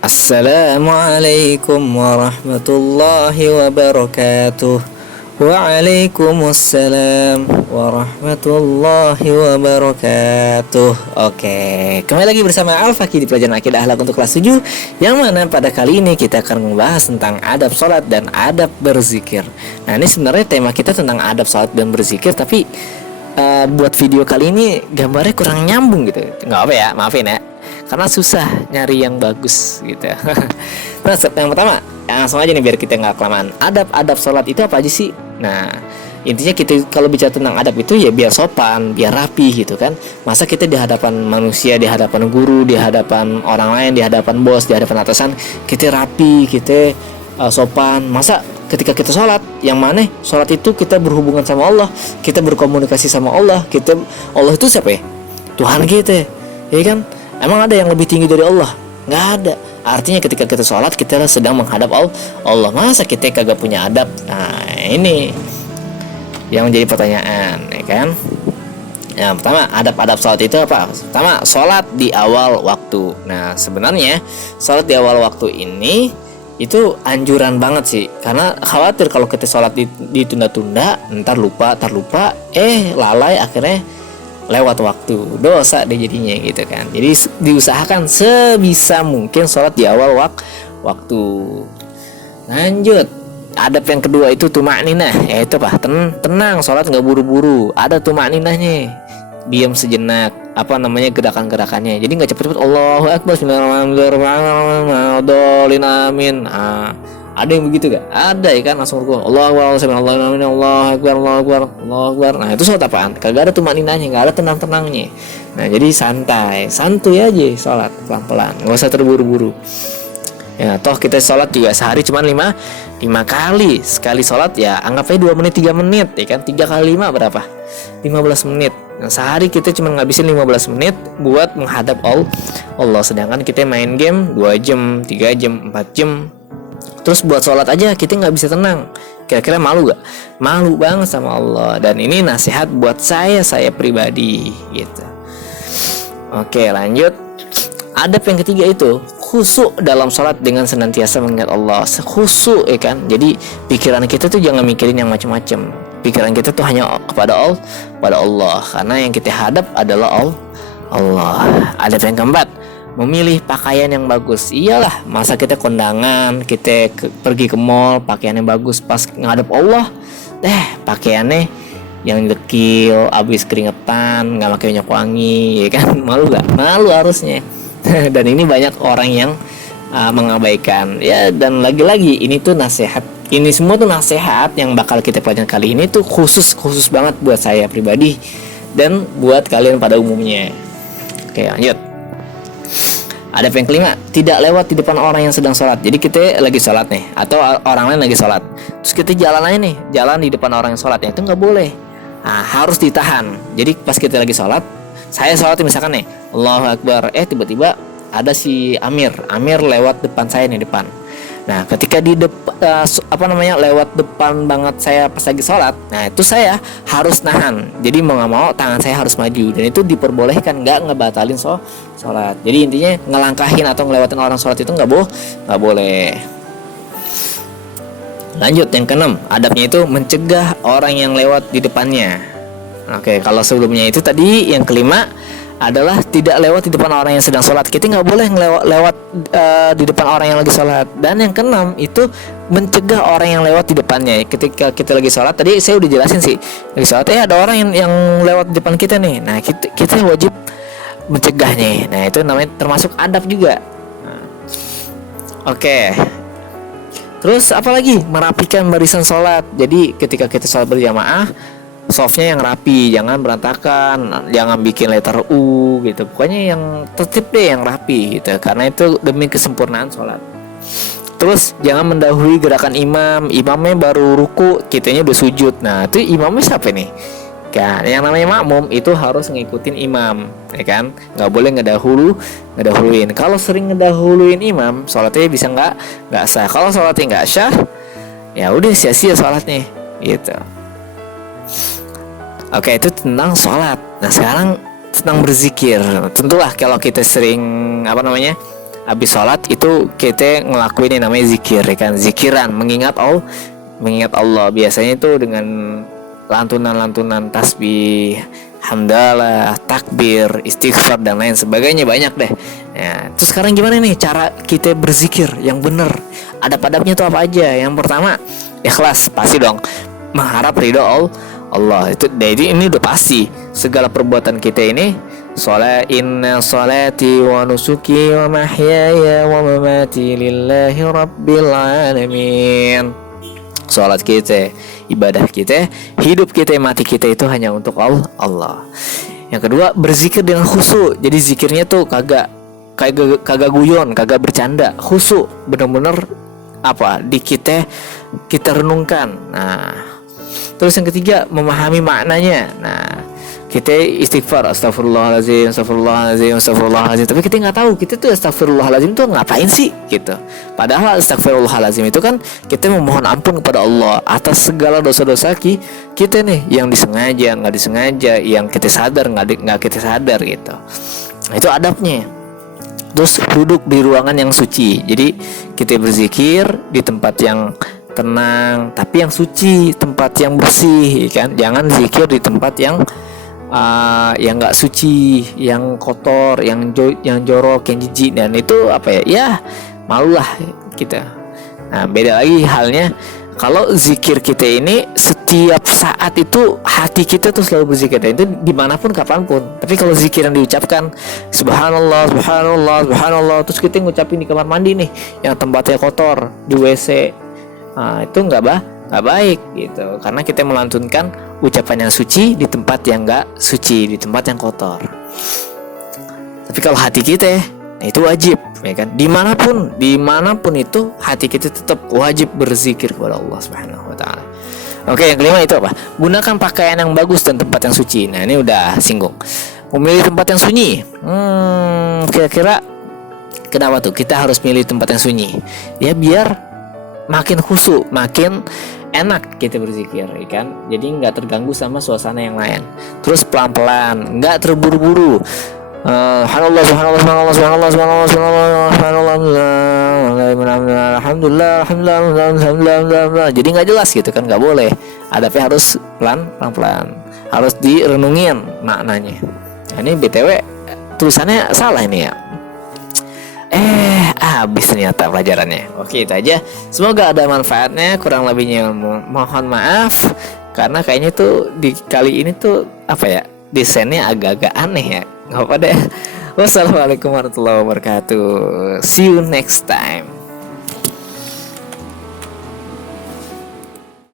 Assalamualaikum warahmatullahi wabarakatuh. Waalaikumsalam warahmatullahi wabarakatuh. Oke, kembali lagi bersama Al-Fakih di pelajaran Akidah Akhlak untuk kelas 7, yang mana pada kali ini kita akan membahas tentang adab sholat dan adab berzikir. Nah, ini sebenarnya tema kita tentang adab sholat dan berzikir, tapi buat video kali ini gambarnya kurang nyambung gitu. Nggak apa ya, maafin ya, karena susah nyari yang bagus gitu. Nah, yang pertama, langsung aja nih biar kita nggak kelamaan. Adab sholat itu apa aja sih? Nah, intinya kita kalau bicara tentang adab itu ya biar sopan, biar rapi gitu kan. Masa kita di hadapan manusia, di hadapan guru, di hadapan orang lain, di hadapan bos, di hadapan atasan, kita rapi, kita sopan. Masa ketika kita sholat, yang mana sholat itu kita berhubungan sama Allah, kita berkomunikasi sama Allah. Allah itu siapa ya? Tuhan kita, ya kan? Emang ada yang lebih tinggi dari Allah? Nggak ada. Artinya ketika kita sholat, kita sedang menghadap Allah. Masa kita kagak punya adab? Nah, ini yang menjadi pertanyaan, ya kan? Yang pertama, adab-adab sholat itu apa? Pertama, sholat di awal waktu. Nah, sebenarnya sholat di awal waktu ini itu anjuran banget sih, karena khawatir kalau kita sholat ditunda-tunda, ntar lupa, lalai, akhirnya lewat waktu, dosa deh jadinya gitu kan. Jadi diusahakan sebisa mungkin sholat di awal waktu. Lanjut, adab yang kedua itu tumakninah, yaitu apa? Tenang, sholat nggak buru-buru, ada tumakninahnya, diam sejenak, gerakan-gerakannya. Jadi nggak cepet-cepet Allahu Akbar, Bismillahirrahmanirrahim, amin. Ada yang begitu gak? Ada ya kan, langsung ruku, Allahu Akbar, Allahu Akbar. Nah, itu sholat apaan? Kagak ada tumakninahnya, nggak ada tenang-tenangnya. Nah, jadi santuy aja sholat, pelan-pelan, nggak usah terburu-buru. Ya, toh kita sholat juga sehari cuma 5 kali. Sekali sholat ya anggap aja 2 menit 3 menit, ya kan? 3 kali 5 berapa? 15 menit. Nah, sehari kita cuma ngabisin 15 menit buat menghadap Allah. Sedangkan kita main game 2 jam, 3 jam, 4 jam. Terus buat sholat aja kita nggak bisa tenang. Kira-kira malu gak? Malu banget sama Allah. Dan ini nasihat buat saya pribadi gitu. Oke, lanjut. Adab yang ketiga itu khusyuk dalam sholat dengan senantiasa mengingat Allah. Khusyuk, ya kan? Jadi pikiran kita tuh jangan mikirin yang macam-macam. Pikiran kita tuh hanya kepada Allah. Karena yang kita hadap adalah Allah. Adab yang keempat, memilih pakaian yang bagus. Iyalah, masa kita kondangan, kita pergi ke mall, pakaiannya bagus, pas ngadep Allah, pakaiannya yang dekil, abis keringetan, nggak pakai minyak wangi, ya kan? Malu gak? Malu harusnya. Dan ini banyak orang yang mengabaikan. Ya, dan lagi-lagi ini tuh nasihat. Ini semua tuh nasihat yang bakal kita pelajari kali ini tuh khusus banget buat saya pribadi dan buat kalian pada umumnya. Oke, lanjut. Adab yang kelima, tidak lewat di depan orang yang sedang sholat. Jadi kita lagi sholat nih, atau orang lain lagi sholat, terus kita jalan aja nih, jalan di depan orang yang sholat, ya itu nggak boleh. Nah, harus ditahan. Jadi pas kita lagi sholat, saya sholat misalkan nih, Allahu Akbar, tiba-tiba ada si Amir lewat depan saya nih, depan. Nah, ketika di lewat depan banget saya pas lagi sholat, nah itu saya harus nahan. Jadi mau nggak mau tangan saya harus maju, dan itu diperbolehkan, nggak ngebatalin sholat. Jadi intinya ngelangkahin atau ngelewatin orang sholat itu nggak boleh. Lanjut, yang keenam, adabnya itu mencegah orang yang lewat di depannya. Oke, kalau sebelumnya itu tadi yang kelima adalah tidak lewat di depan orang yang sedang sholat. Kita nggak boleh lewat di depan orang yang lagi sholat. Dan yang keenam itu mencegah orang yang lewat di depannya. Ketika kita lagi sholat, tadi saya udah jelasin sih, lagi sholat ada orang yang lewat di depan kita nih. Nah, kita wajib mencegahnya. Nah, itu namanya termasuk adab juga. Oke. Terus apalagi? Merapikan barisan sholat. Jadi ketika kita sholat berjamaah, softnya yang rapi, jangan berantakan, jangan bikin letter U gitu. Pokoknya yang tertib deh, yang rapi gitu. Karena itu demi kesempurnaan sholat. Terus jangan mendahului gerakan imamnya baru ruku, kitanya udah sujud. Nah, itu imamnya siapa nih? Kan, yang namanya makmum itu harus ngikutin imam, ya kan? Nggak boleh ngedahuluin. Kalau sering ngedahuluin imam, sholatnya bisa nggak sah. Kalau sholatnya nggak sah, ya udah sia-sia sholatnya, gitu. Oke, itu tentang sholat. Nah, sekarang tentang berzikir. Tentulah kalau kita sering habis sholat itu kita ngelakuin yang namanya zikir, ya kan, zikiran mengingat Allah. Biasanya itu dengan lantunan tasbih, hamdalah, takbir, istighfar dan lain sebagainya, banyak deh. Ya, terus sekarang gimana nih cara kita berzikir yang bener? Adab-adabnya tuh apa aja? Yang pertama, ikhlas, pasti dong. Mengharap ridho Allah. Jadi ini udah pasti. Segala perbuatan kita ini, inna sholati wa nusuki wa mahyaya wa mamati lillahi rabbil alamin. Sholat kita, ibadah kita, hidup kita, mati kita itu hanya untuk Allah. Yang kedua, berzikir dengan khusyuk. Jadi zikirnya tuh kagak guyon, kagak bercanda, khusyuk, bener-bener di kita renungkan. Nah, terus yang ketiga, memahami maknanya. Nah, kita istighfar, astagfirullahaladzim. Tapi kita nggak tahu kita tuh astagfirullahaladzim tuh ngapain sih gitu. Padahal astagfirullahaladzim itu kan kita memohon ampun kepada Allah atas segala dosa-dosa kita nih, yang disengaja, nggak disengaja, yang kita sadar, nggak kita sadar gitu. Nah, itu adabnya. Terus duduk di ruangan yang suci. Jadi kita berzikir di tempat yang tenang, tapi yang suci, tempat yang bersih, kan? Jangan zikir di tempat yang nggak suci, yang kotor, yang jorok, yang jijik, dan itu ya malulah kita. Nah, beda lagi halnya kalau zikir kita ini setiap saat itu hati kita tuh selalu berzikir, dan itu dimanapun kapanpun. Tapi kalau zikir yang diucapkan subhanallah, terus kita ngucapin di kamar mandi nih yang tempatnya kotor, di WC, itu nggak baik gitu, karena kita melantunkan ucapan yang suci di tempat yang nggak suci, di tempat yang kotor. Tapi kalau hati kita, itu wajib, ya kan, dimanapun itu hati kita tetap wajib berzikir kepada Allah Subhanahu Wa Taala. Oke, yang kelima itu apa? Gunakan pakaian yang bagus dan tempat yang suci. Nah, ini udah singgung. Memilih tempat yang sunyi. Kira-kira kenapa tuh kita harus milih tempat yang sunyi? Ya biar makin khusyuk, makin enak kita berzikir, ya kan? Jadi nggak terganggu sama suasana yang lain. Terus pelan-pelan, nggak terburu-buru. Alhamdulillah. Jadi nggak jelas gitu kan, nggak boleh. Adabnya harus pelan-pelan, harus direnungin maknanya. Nah, ini BTW tulisannya salah ini ya. Habis ternyata pelajarannya. Oke, itu aja. Semoga ada manfaatnya. Kurang lebihnya mohon maaf, karena kayaknya tuh di kali ini tuh desainnya agak-agak aneh ya. Nggak apa deh. Wassalamualaikum warahmatullahi wabarakatuh. See you next time.